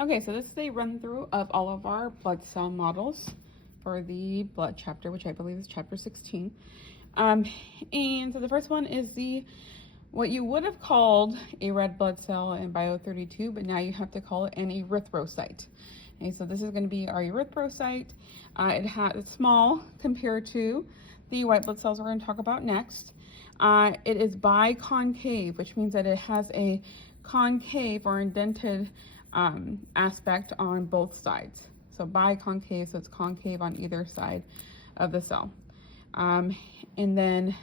Okay, so this is a run through of all of our blood cell models for the blood chapter, which I believe is chapter 16. And so the first one is what you would have called a red blood cell in Bio 32, but now you have to call it an erythrocyte. Okay, so this is going to be our erythrocyte. It's small compared to the white blood cells we're going to talk about next. It is biconcave, which means that it has a concave or indented aspect on both sides. So biconcave, so it's concave on either side of the cell. And then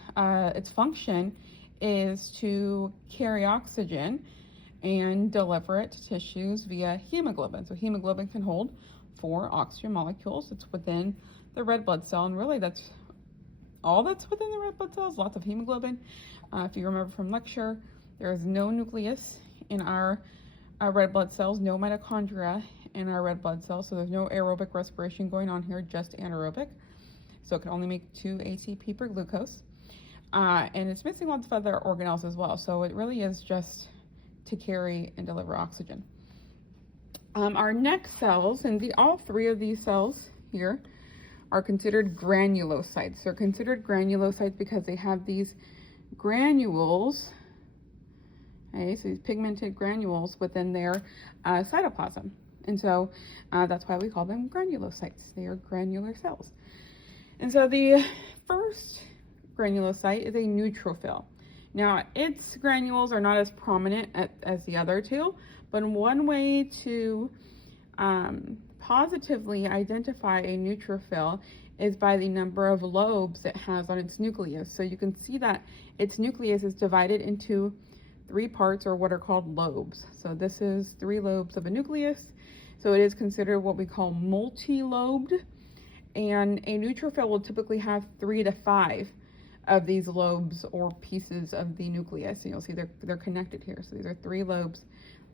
its function is to carry oxygen and deliver it to tissues via hemoglobin. So hemoglobin can hold 4 oxygen molecules. It's within the red blood cell, and really that's all that's within the red blood cells, lots of hemoglobin. If you remember from lecture, there is no nucleus in our red blood cells, no mitochondria in our red blood cells, so there's no aerobic respiration going on here, just anaerobic. So it can only make 2 ATP per glucose. And it's missing lots of other organelles as well, so it really is just to carry and deliver oxygen. Our next cells, and all 3 of these cells here are considered granulocytes. They're considered granulocytes because they have these granules, okay, so these pigmented granules within their cytoplasm. And so that's why we call them granulocytes. They are granular cells. And so the first granulocyte is a neutrophil. Now, its granules are not as prominent as the other 2, but one way to positively identify a neutrophil is by the number of lobes it has on its nucleus. So you can see that its nucleus is divided into 3 parts, or what are called lobes. So this is 3 lobes of a nucleus. So it is considered what we call multi-lobed. And a neutrophil will typically have 3 to 5 of these lobes or pieces of the nucleus. And you'll see they're connected here. So these are 3 lobes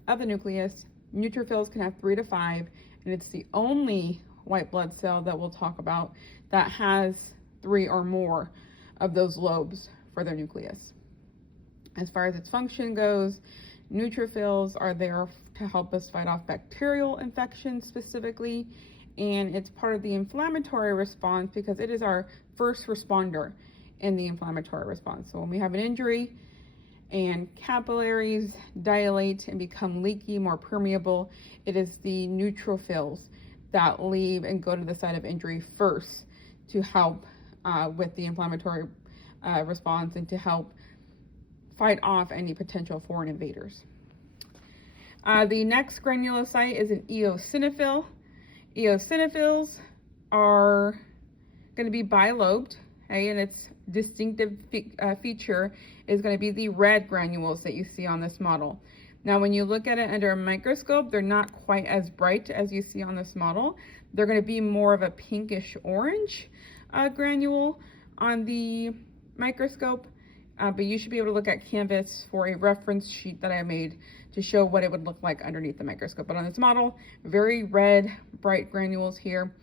of the nucleus. Neutrophils can have 3 to 5, and it's the only white blood cell that we'll talk about that has 3 or more of those lobes for their nucleus. As far as its function goes, neutrophils are there to help us fight off bacterial infections specifically, and it's part of the inflammatory response because it is our first responder in the inflammatory response. So when we have an injury and capillaries dilate and become leaky, more permeable, it is the neutrophils that leave and go to the site of injury first to help with the inflammatory response and to help fight off any potential foreign invaders. The next granulocyte is an eosinophil. Eosinophils are going to be bilobed, okay, and its distinctive feature is going to be the red granules that you see on this model. Now, when you look at it under a microscope, they're not quite as bright as you see on this model. They're going to be more of a pinkish orange granule on the microscope, but you should be able to look at Canvas for a reference sheet that I made to show what it would look like underneath the microscope. But on this model, very red, bright granules here.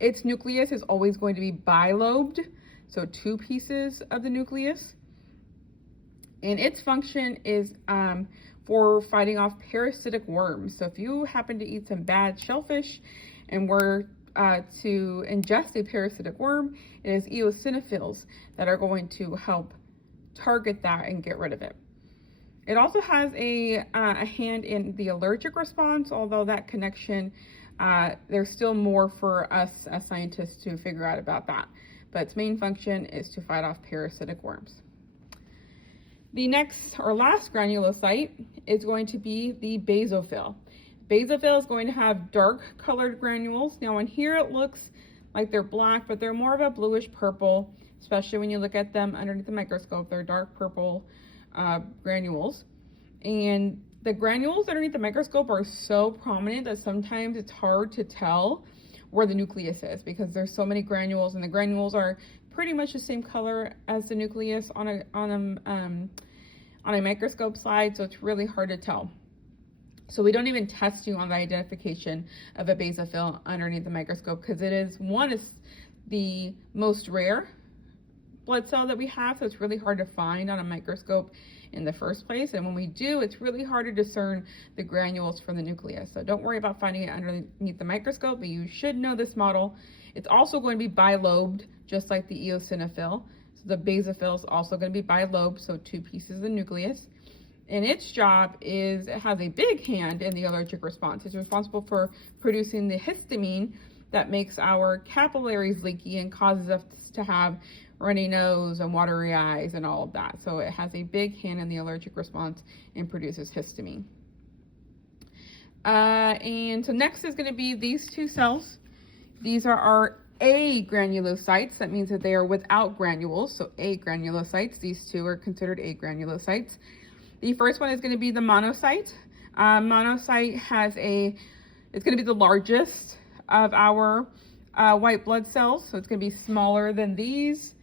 Its nucleus is always going to be bilobed, so 2 pieces of the nucleus. And its function is for fighting off parasitic worms. So if you happen to eat some bad shellfish and were to ingest a parasitic worm, it is eosinophils that are going to help target that and get rid of it. It also has a hand in the allergic response, although that connection, there's still more for us as scientists to figure out about that. But its main function is to fight off parasitic worms. The next or last granulocyte is going to be the basophil. Basophil is going to have dark colored granules. Now in here it looks like they're black, but they're more of a bluish purple, especially when you look at them underneath the microscope. They're dark purple granules. And the granules underneath the microscope are so prominent that sometimes it's hard to tell where the nucleus is because there's so many granules, and the granules are pretty much the same color as the nucleus on a microscope slide, so it's really hard to tell. So we don't even test you on the identification of a basophil underneath the microscope because it is the most rare blood cell that we have, so it's really hard to find on a microscope in the first place. And when we do, it's really hard to discern the granules from the nucleus. So don't worry about finding it underneath the microscope, but you should know this model. It's also going to be bilobed, just like the eosinophil. So the basophil is also going to be bilobed, so 2 pieces of the nucleus. And its job is, it has a big hand in the allergic response. It's responsible for producing the histamine that makes our capillaries leaky and causes us to have runny nose and watery eyes and all of that. So it has a big hand in the allergic response and produces histamine. And so next is going to be these 2 cells. These are our agranulocytes. That means that they are without granules. So agranulocytes, these 2 are considered agranulocytes. The first one is going to be the monocyte. Monocyte it's going to be the largest of our white blood cells. So it's going to be smaller than these,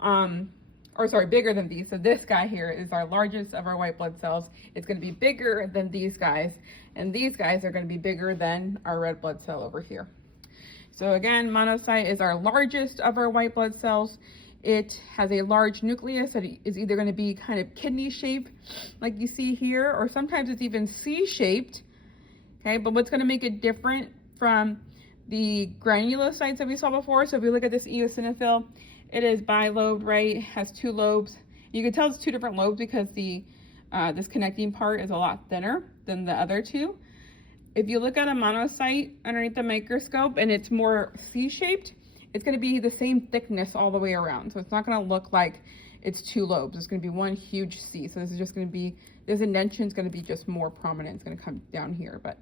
bigger than these. So this guy here is our largest of our white blood cells. It's going to be bigger than these guys, and these guys are going to be bigger than our red blood cell over here. So again, monocyte is our largest of our white blood cells. It has a large nucleus that is either going to be kind of kidney shaped like you see here, or sometimes it's even C-shaped. Okay, but what's going to make it different from the granulocytes that we saw before? So if we look at this eosinophil, it is bilobed, right? It has 2 lobes. You can tell it's 2 different lobes because this connecting part is a lot thinner than the other 2. If you look at a monocyte underneath the microscope and it's more C-shaped, it's going to be the same thickness all the way around. So it's not going to look like it's 2 lobes. It's going to be one huge C. So this is just going to be, this indentation is going to be just more prominent. It's going to come down here. But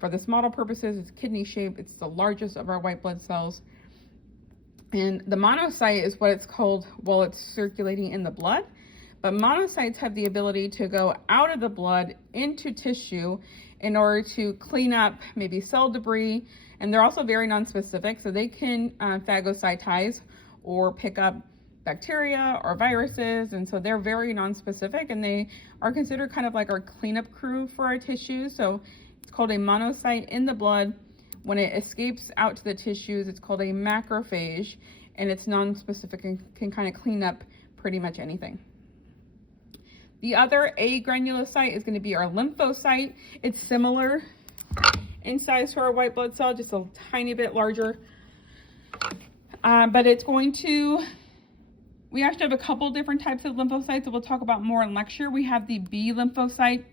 for this model purposes, it's kidney shaped. It's the largest of our white blood cells. And the monocyte is what it's called while it's circulating in the blood. But monocytes have the ability to go out of the blood into tissue in order to clean up maybe cell debris. And they're also very nonspecific, so they can phagocytize or pick up bacteria or viruses, and so they're very nonspecific, and they are considered kind of like our cleanup crew for our tissues. So it's called a monocyte in the blood. When it escapes out to the tissues, it's called a macrophage, and it's nonspecific and can kind of clean up pretty much anything. The other agranulocyte is going to be our lymphocyte. It's similar in size to our white blood cell, just a tiny bit larger. But it's going to, we actually have a couple different types of lymphocytes that we'll talk about more in lecture. We have the B lymphocyte,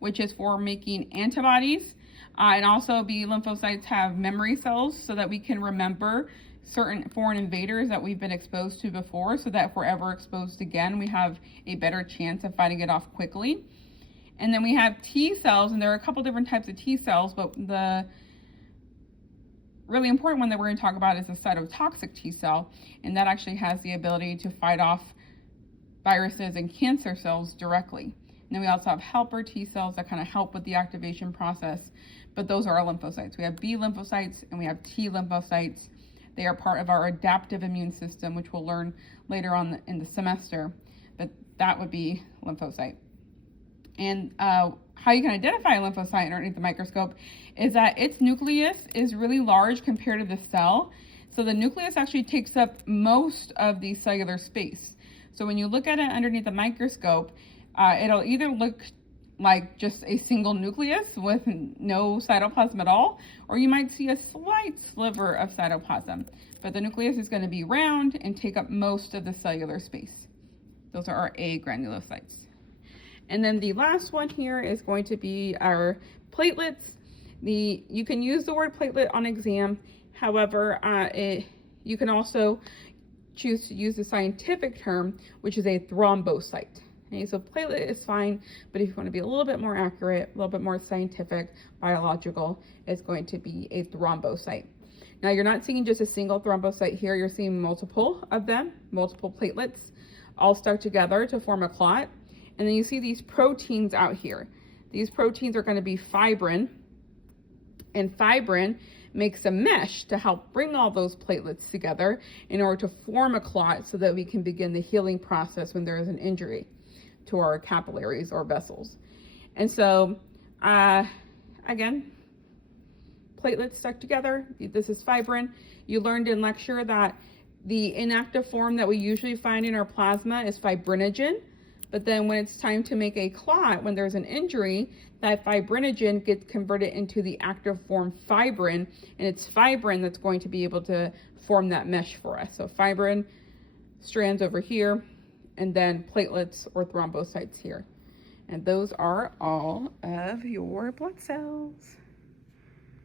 which is for making antibodies. And also B lymphocytes have memory cells so that we can remember certain foreign invaders that we've been exposed to before, so that if we're ever exposed again, we have a better chance of fighting it off quickly. And then we have T cells, and there are a couple different types of T cells, but the really important one that we're going to talk about is the cytotoxic T cell, and that actually has the ability to fight off viruses and cancer cells directly. And then we also have helper T cells that kind of help with the activation process, but those are our lymphocytes. We have B lymphocytes and we have T lymphocytes. They are part of our adaptive immune system, which we'll learn later on in the semester, but that would be lymphocyte. And how you can identify a lymphocyte underneath the microscope is that its nucleus is really large compared to the cell. So the nucleus actually takes up most of the cellular space. So when you look at it underneath the microscope, it'll either look like just a single nucleus with no cytoplasm at all, or you might see a slight sliver of cytoplasm. But the nucleus is going to be round and take up most of the cellular space. Those are our agranulocytes. And then the last one here is going to be our platelets. You can use the word platelet on exam. However, you can also choose to use the scientific term, which is a thrombocyte. Okay, so platelet is fine, but if you want to be a little bit more accurate, a little bit more scientific, biological, it's going to be a thrombocyte. Now, you're not seeing just a single thrombocyte here. You're seeing multiple of them, multiple platelets, all stuck together to form a clot. And then you see these proteins out here. These proteins are going to be fibrin, and fibrin makes a mesh to help bring all those platelets together in order to form a clot so that we can begin the healing process when there is an injury to our capillaries or vessels. And so, again, platelets stuck together. This is fibrin. You learned in lecture that the inactive form that we usually find in our plasma is fibrinogen. But then when it's time to make a clot, when there's an injury, that fibrinogen gets converted into the active form fibrin, and it's fibrin that's going to be able to form that mesh for us. So fibrin strands over here, and then platelets or thrombocytes here. And those are all of your blood cells.